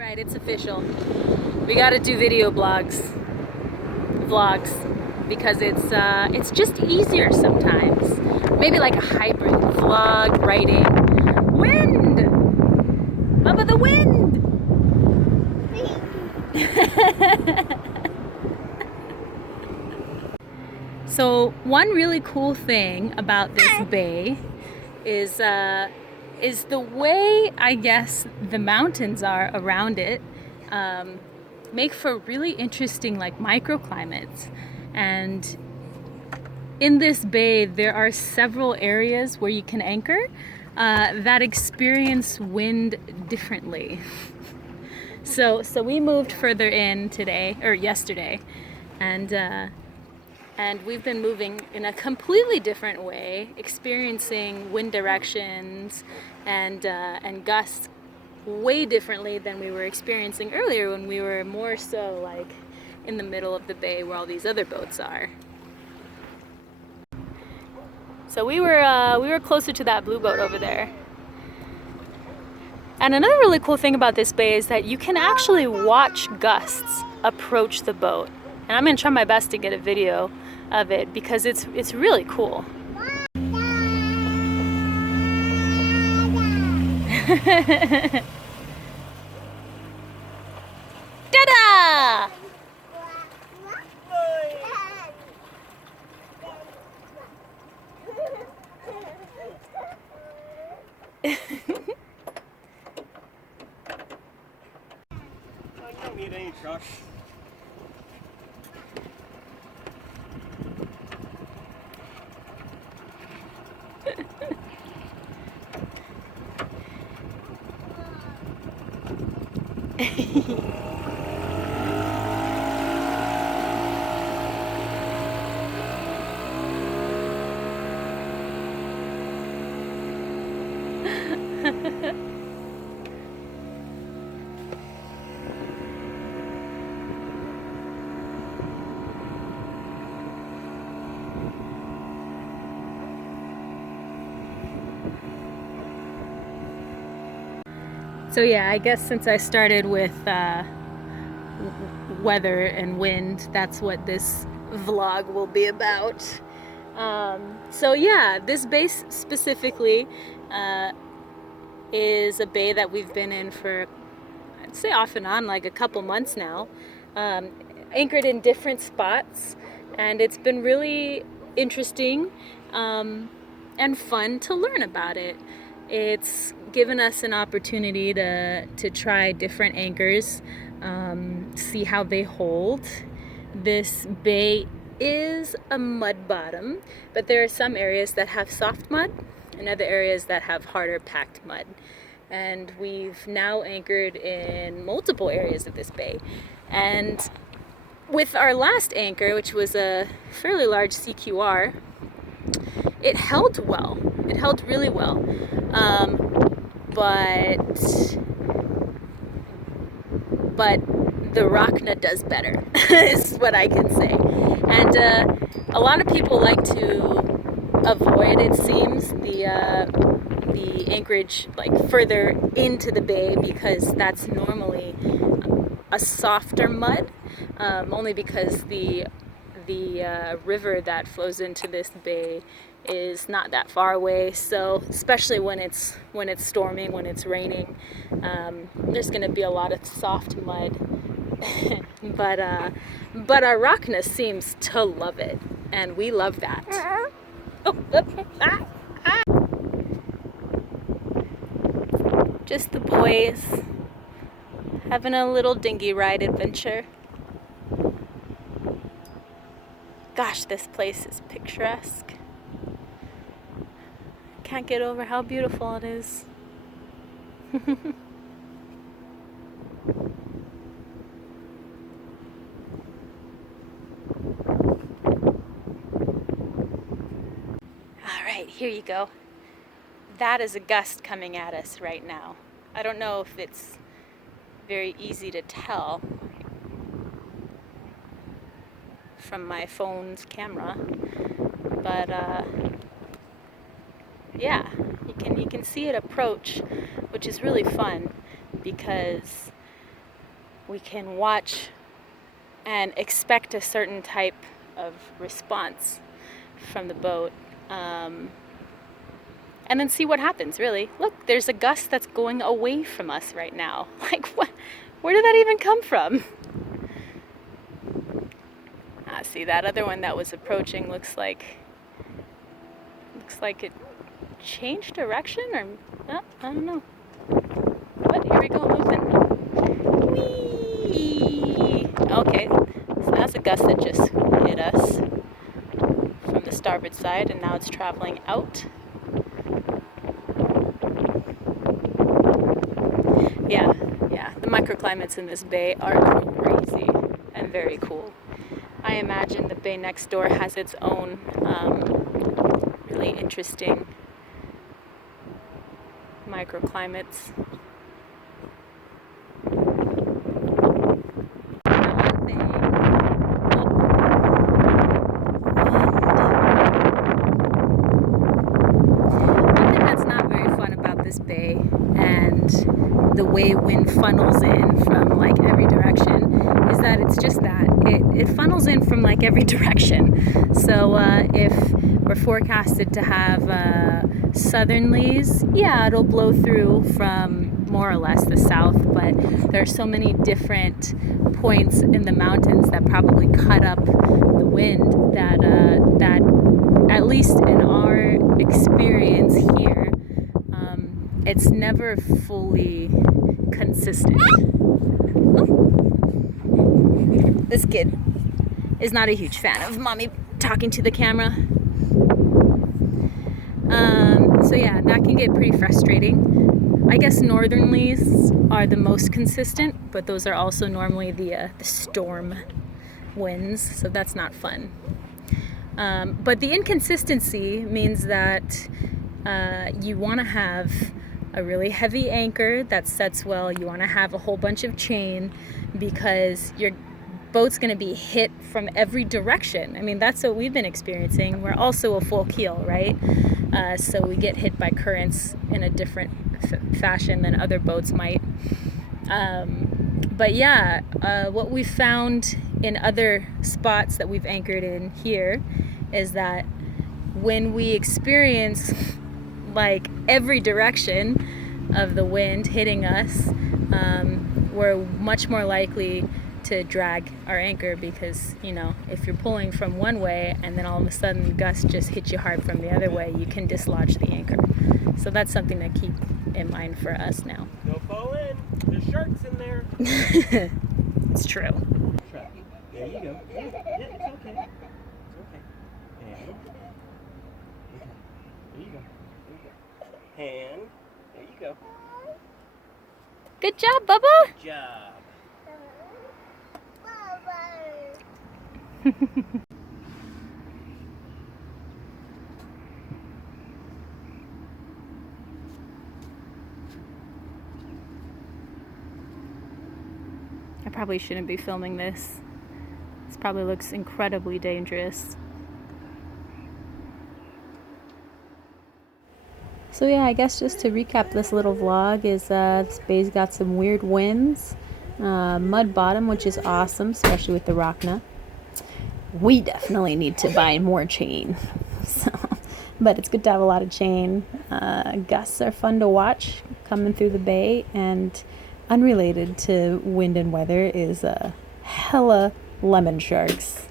Alright, it's official. We gotta do video vlogs, because it's just easier sometimes. Maybe like a hybrid vlog, writing. Wind! Bubba the wind! So one really cool thing about this bay is the way, I guess, the mountains are around it make for really interesting like microclimates. And in this bay there are several areas where you can anchor that experience wind differently. So we moved further in today, or yesterday, and we've been moving in a completely different way, experiencing wind directions and gusts way differently than we were experiencing earlier when we were more so like in the middle of the bay where all these other boats are. So we were closer to that blue boat over there. And another really cool thing about this bay is that you can actually watch gusts approach the boat. And I'm gonna try my best to get a video of it because it's really cool. Ta-da! You don't need any trucks. So yeah, I guess since I started with weather and wind, that's what this vlog will be about. So yeah, this bay specifically is a bay that we've been in for, I'd say off and on, like a couple months now, anchored in different spots, and it's been really interesting and fun to learn about it. It's given us an opportunity to try different anchors, see how they hold. This bay is a mud bottom, but there are some areas that have soft mud and other areas that have harder packed mud. And we've now anchored in multiple areas of this bay. And with our last anchor, which was a fairly large CQR, it held well. It held really well. But the Rockna does better, is what I can say. And a lot of people like to avoid, it seems, the anchorage like further into the bay because that's normally a softer mud, only because the river that flows into this bay is not that far away. So especially when it's storming, when it's raining, there's going to be a lot of soft mud. but our Rockness seems to love it, and we love that. Just the boys having a little dinghy ride adventure. Gosh, this place is picturesque. Can't get over how beautiful it is. Alright, here you go. That is a gust coming at us right now. I don't know if it's very easy to tell from my phone's camera, but yeah, you can see it approach, which is really fun because we can watch and expect a certain type of response from the boat. And then see what happens, really. Look, there's a gust that's going away from us right now. Like, what? Where did that even come from? See, that other one that was approaching looks like it changed direction, or I don't know. But here we go, moving. Whee! Okay, so that's a gust that just hit us from the starboard side, and now it's traveling out. Yeah, the microclimates in this bay are crazy and very cool. I imagine the bay next door has its own really interesting microclimates. One thing that's not very fun about this bay and the way wind funnels in from like every direction is that it's just that it funnels in from like every direction. So if we're forecasted to have southerlies, yeah, it'll blow through from more or less the south, but there are so many different points in the mountains that probably cut up the wind that at least in our experience here, it's never fully consistent. This kid is not a huge fan of mommy talking to the camera. So yeah, that can get pretty frustrating. I guess northerlies are the most consistent, but those are also normally the storm winds, so that's not fun. But the inconsistency means that you want to have a really heavy anchor that sets well. You want to have a whole bunch of chain because your boat's going to be hit from every direction. I mean, that's what we've been experiencing. We're also a full keel, right? So we get hit by currents in a different fashion than other boats might. But yeah, what we've found in other spots that we've anchored in here is that when we experience like every direction of the wind hitting us, we're much more likely to drag our anchor because, you know, if you're pulling from one way and then all of a sudden the gust just hits you hard from the other way, you can dislodge the anchor. So that's something to keep in mind for us now. Don't fall in. There's sharks in there. It's true. There you go. Yeah, it's okay. It's okay. And there you go. And there you go. Good job, Bubba. Good job. I probably shouldn't be filming this. This probably looks incredibly dangerous. So yeah, I guess just to recap this little vlog is this bay's got some weird winds, mud bottom, which is awesome, especially with the Rockna. We definitely need to buy more chain. But it's good to have a lot of chain. Gusts are fun to watch coming through the bay, and unrelated to wind and weather is hella lemon sharks.